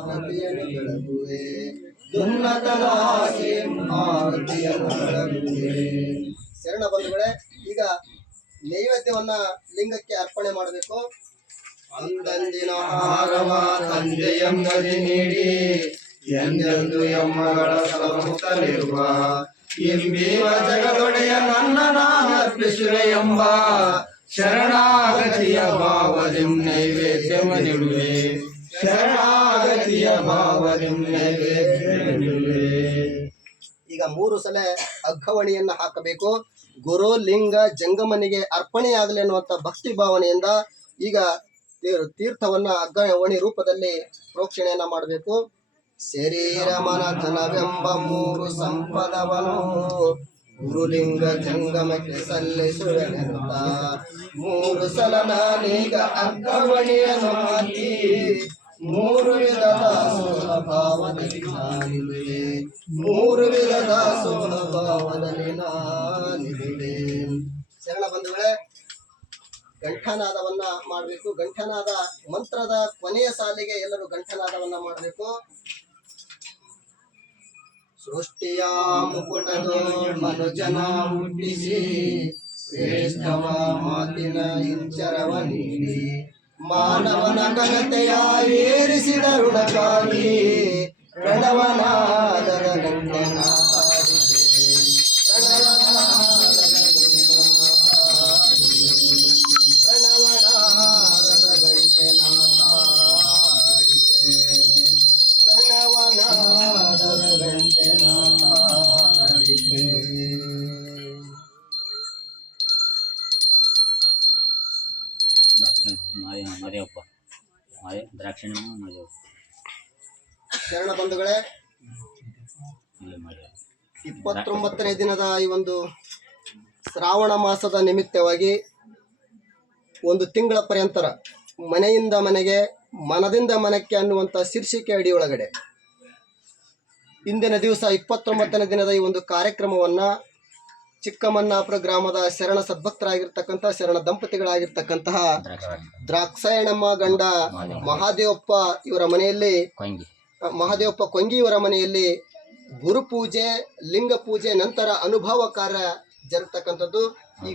ಆರತಿಯನ್ನು ಬೆಳಗುವೆ ದುನ್ನತನ ಆರತಿಯನ್ನು ಬೆಳಗುವೆ. ಶರಣ ಬಂಧುಗಳೇ, ಈಗ ನೈವೇದ್ಯವನ್ನ ಲಿಂಗಕ್ಕೆ ಅರ್ಪಣೆ ಮಾಡಬೇಕು. ಅಂದಂದಿನ ಆಹಾರವ ತಂದೆಯಂಗದಿ ನೀಡಿ ಎಂದೆಂದು ಎಮ್ಮಗಳ ಸಲಹುತ್ತಲಿರುವ ಎಂಬೀವ ಜಗದೊಡೆಯ ನನ್ನ ಅರ್ಪಿಸುವೆ ಎಂಬ ಶರಣಾಗತಿಯ ಭಾವದಿಂ ನೈವೇದ್ಯವ ನೀಡುವೆ. ಶರಣಾಗತಿಯ ಭಾವದಿಂ ನೈವೇದ್ಯವ ನೀಡುವೆ. ಈಗ 3 ಸಲ ಅಗ್ಗವಣಿಯನ್ನ ಹಾಕಬೇಕು. ಗುರು ಲಿಂಗ ಜಂಗಮನಿಗೆ ಅರ್ಪಣೆಯಾಗಲಿ ಅನ್ನುವಂಥ ಭಕ್ತಿ ಭಾವನೆಯಿಂದ ಈಗ ತೀರ್ಥವನ್ನ ಅಗ್ಗವಣಿ ರೂಪದಲ್ಲಿ ಪ್ರೋಕ್ಷಣೆಯನ್ನ ಮಾಡಬೇಕು. ಶರೀರ ಮನ ಧನವೆಂಬ 3 ಸಂಪದವನು ಗುರುಲಿಂಗ ಜಂಗಮಕ್ಕೆ ಸಲ್ಲಿಸುವೆನೆಂತ 3 ಸಲ ನಾನೀಗ ಅಗ್ಗವಣಿಯನ್ನು ಹಾಕಿ 3 ವಿಧದ ಸ್ವಭಾವದಲ್ಲಿ ನಾನಿರುವೆ. 3 ವಿಧದ ಸ್ವಭಾವದಲ್ಲಿ ನಾನಿರುವೆ. ಶರಣ ಬಂಧುಗಳೇ, ಗಂಠನಾದವನ್ನ ಮಾಡಬೇಕು. ಗಂಠನಾದ ಮಂತ್ರದ ಕೊನೆಯ ಸಾಲಿಗೆ ಎಲ್ಲರೂ ಗಂಠನಾದವನ್ನ ಮಾಡಬೇಕು. ಸೃಷ್ಟಿಯ ಮುಕುಟದೋ ಮನುಜನ ಹುಟ್ಟಿಸಿ ಶ್ರೇಷ್ಠವ ಮಾತಿನ ಇಂಚರವ ನೀಡಿ ಮಾನವನ ಘನತೆಯ ಏರಿಸಿದ ಋಣಕ್ಕಾಗಿ ಪ್ರಣವನಾದರ ಗಂಟೆನ ಶರಣ ಬಂಧುಗಳೇ, 29ನೇ ದಿನದ ಈ ಒಂದು ಶ್ರಾವಣ ಮಾಸದ ನಿಮಿತ್ತವಾಗಿ 1 ತಿಂಗಳ ಪರ್ಯಂತರ ಮನೆಯಿಂದ ಮನೆಗೆ ಮನದಿಂದ ಮನಕ್ಕೆ ಅನ್ನುವಂಥ ಶೀರ್ಷಿಕೆ ಅಡಿಯೊಳಗಡೆ ಇಂದಿನ ದಿವಸ 29ನೇ ದಿನದ ಈ ಒಂದು ಕಾರ್ಯಕ್ರಮವನ್ನ ಚಿಕ್ಕಮನ್ನಾಪುರ ಗ್ರಾಮದ ಶರಣ ಸದ್ಭಕ್ತರಾಗಿರ್ತಕ್ಕಂಥ ಶರಣ ದಂಪತಿಗಳಾಗಿರ್ತಕ್ಕಂತಹ ದ್ರಾಕ್ಷಾಯಣಮ್ಮ ಗಂಡ ಮಹಾದೇವಪ್ಪ ಇವರ ಮನೆಯಲ್ಲಿ ಮಹಾದೇವಪ್ಪ ಕೊಂಗಿ ಇವರ ಮನೆಯಲ್ಲಿ ಗುರುಪೂಜೆ ಲಿಂಗ ಪೂಜೆ ನಂತರ ಅನುಭವ ಕಾರ್ಯ ಜರುಗತಕ್ಕಂಥದ್ದು. ಈಗ